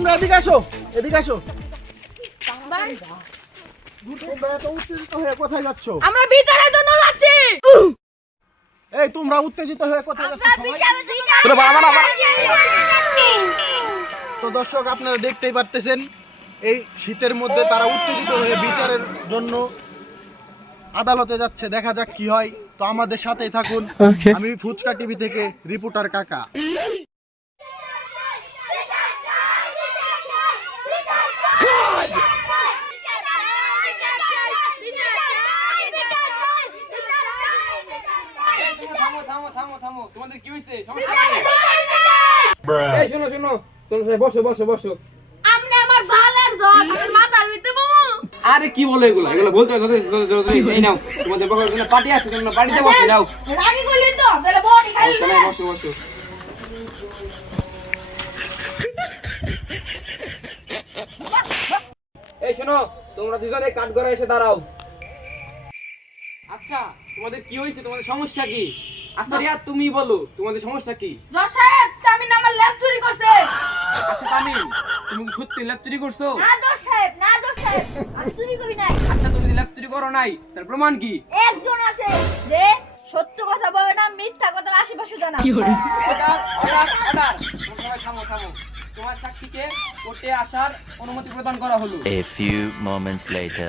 তোমরা এদিকে আসো, এদিকে আসো। তোমরা এত উত্তেজিত হয়ে কোথায় যাচ্ছ? আমরা বিচারের জন্য যাচ্ছি। এই তোমরা উত্তেজিত হয়ে কোথায় যাচ্ছ? তো দর্শক আপনারা দেখতেই পারতেছেন এই শীতের মধ্যে তারা উত্তেজিত হয়ে বিচারের জন্য আদালতে যাচ্ছে। দেখা যাক কি হয়। তো আমাদের সাথেই থাকুন। আমি ফুচকা টিভি থেকে রিপোর্টার কাকা। তোমাদের কি হইছে? সমস্যা কি? এই শোনো শোনো, তোমরা বসো বসো বসো। আমনে আমার ভালের দোষ, আমার মাথার ভিতরে মামু। আরে কি বলে এগুলো? এগুলো বলতে হয়। এই নাও, তোমাদের বকার জন্য পার্টি আছে, তোমরা পার্টিতে বসে নাও। রাগি কইলি তো, তাহলে বড়ি খাইলি চলো, না। বসো বসো। এই শোনো, তোমরা দুজনে কাঠগড়ায় এসে দাঁড়াও। আচ্ছা, তোমাদের কি হয়েছে? তোমাদের সমস্যা কি? আচ্ছা রিয়া, তুমি বলো তোমাদের সমস্যা কি? জজ সাহেব, তামিন আমার ল্যাপ চুরি করছে। আচ্ছা তামিম, তুমি কি সত্যি ল্যাপ চুরি করছো? না জজ সাহেব, না জজ সাহেব, আমি চুরি করি নাই। আচ্ছা, তুমি ল্যাপ চুরি করো নাই, তার প্রমাণ কি? একজন আছে যে সত্য কথা বলে না, মিথ্যা কথা আশেপাশে জানা। Order, order, order. তোমরা থামো থামো। তোমার সাক্ষীকে কোর্টে আসার অনুমতি প্রদান করা হলো। A few moments later.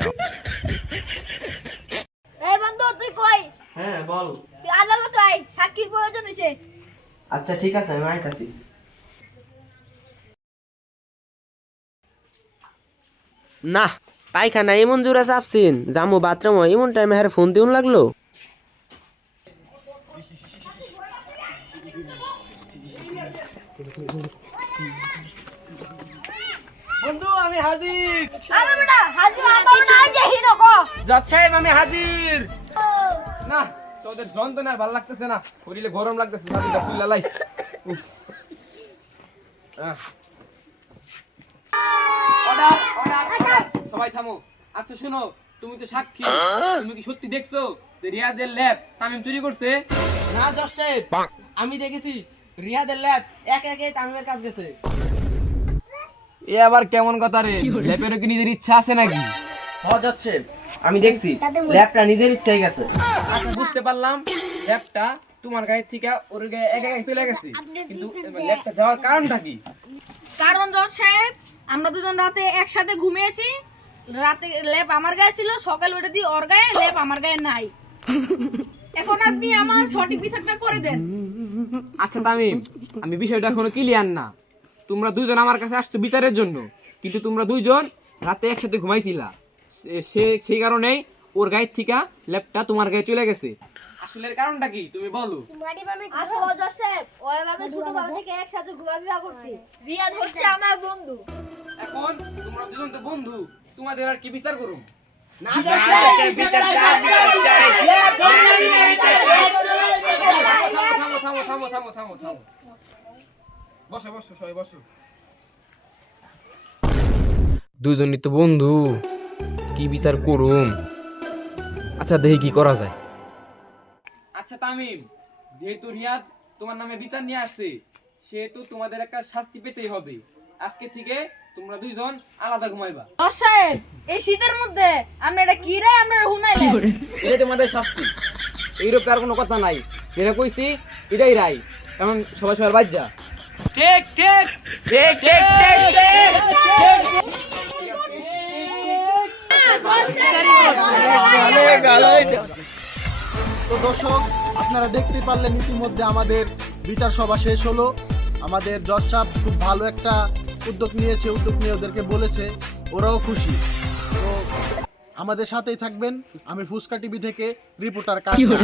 এই বন্ধু, তুই কই? হ্যাঁ বল। তুই আদালতে আয়, সাক্ষীর প্রয়োজন হইছে। আচ্ছা ঠিক আছে, আমি আইতাছি। না, পায়খানা এমন জোরে চাপছিন, জামু বাথরুম এমন টাইমে হারে ফোন দিউন লাগলো। বন্ধু আমি হাজির। আরে বেটা, হাজু আমার না দেখি নকো। জজ সাহেব, আমি হাজির। না, তোদের যন্ত্রণা আর ভালো লাগতেছে না, শরীরে গরম লাগতেছে। সাথীটা তুইলা লাই। উফ। Order, order, order. সবাই থামো। আচ্ছা শোনো, তুমি তো সাক্ষী, তুমি কি সত্যি দেখছো যে রিয়াদের ল্যাব তামিম চুরি করছে? না জজ সাহেব, আমি দেখেছি রিয়াদের ল্যাব এক একে তামিমের কাছে গেছে। এ আবার কেমন কথা রে? ল্যাবেরও কি নিজের ইচ্ছা আছে নাকি? হ্যাঁ জজ সাহেব, আমি দেখছি ল্যাবটা নিজের ইচ্ছাই গেছে। আচ্ছা বুঝতে পারলাম, ল্যাবটা তোমার গায়ে থেকে ওর গায়ে এক এক চলে গেছে, কিন্তু ল্যাবটা যাওয়ার কারণটা কি? কারণ জজ সাহেব, আমরা দুজন রাতে একসাথে ঘুমিয়েছি। রাতে লেপ আমার গায়ে ছিল, সকাল উঠে দিয়ে ওর গায়ে, লেপ আমার গায়ে নাই। এখন আপনি আমার সঠিক বিচারটা করে দেন। আচ্ছা তামিম, আমি বিষয়টা এখনো ক্লিয়ার না। তোমরা দুইজন আমার কাছে আসছো বিচারের জন্য, কিন্তু তোমরা দুইজন রাতে একসাথে ঘুমাইছিলা, সেই কারণেই ওর গায়ের থেকে ল্যাপটা তোমার গায়ে চলে গেছে। আসলে এর কারণটা কি তুমি বলো? আসলে জজ সাহেব, ওই আমি ছোটবেলা থেকে একসাথে ঘুমাবিয়া করছি। রিয়াদ হচ্ছে আমার বন্ধু। এখন তোমরা দুজন তো বন্ধু, তোমাদের আর কি বিচার করুম? না জজ সাহেব, বিচার চাই, বিচার চাই। থামো থামো থামো থামো থামো থামো। বসো বসো, সবাই বসো। দুজনই তো বন্ধু, কি বিচার করুম? আচ্ছা দেখি কি করা যায়। আচ্ছা তামিম, যেহেতু রিয়াদ তোমার নামে বিচার নিয়ে আসছে, সেহেতু তোমাদের একটা শাস্তি পেতেই হবে। আজকে থেকে তোমরা দুইজন আলাদা ঘুমাইবা। জজ সাহেব, এই শীতের মধ্যে আপনি এটা কি রে আপনারা হুনাইলেন? এটা তোমাদের শাস্তি, এইরূপ আর কোনো কথা নাই। যেটা কইছি এটাই রাই। এখন সবাই সবার বাদ যা। ঠিক ঠিক ঠিক ঠিক ঠিক। তো দর্শক আপনারা দেখতে পারলেন ইতিমধ্যে আমাদের বিচার সভা শেষ হলো। আমাদের জজ সাহেব খুব ভালো একটা উদ্যোগ নিয়েছে, উদ্যোগ নিয়ে ওদেরকে বলেছে, ওরাও খুশি। তো আমাদের সাথেই থাকবেন। আমি ফুচকা টিভি থেকে রিপোর্টার কাকা।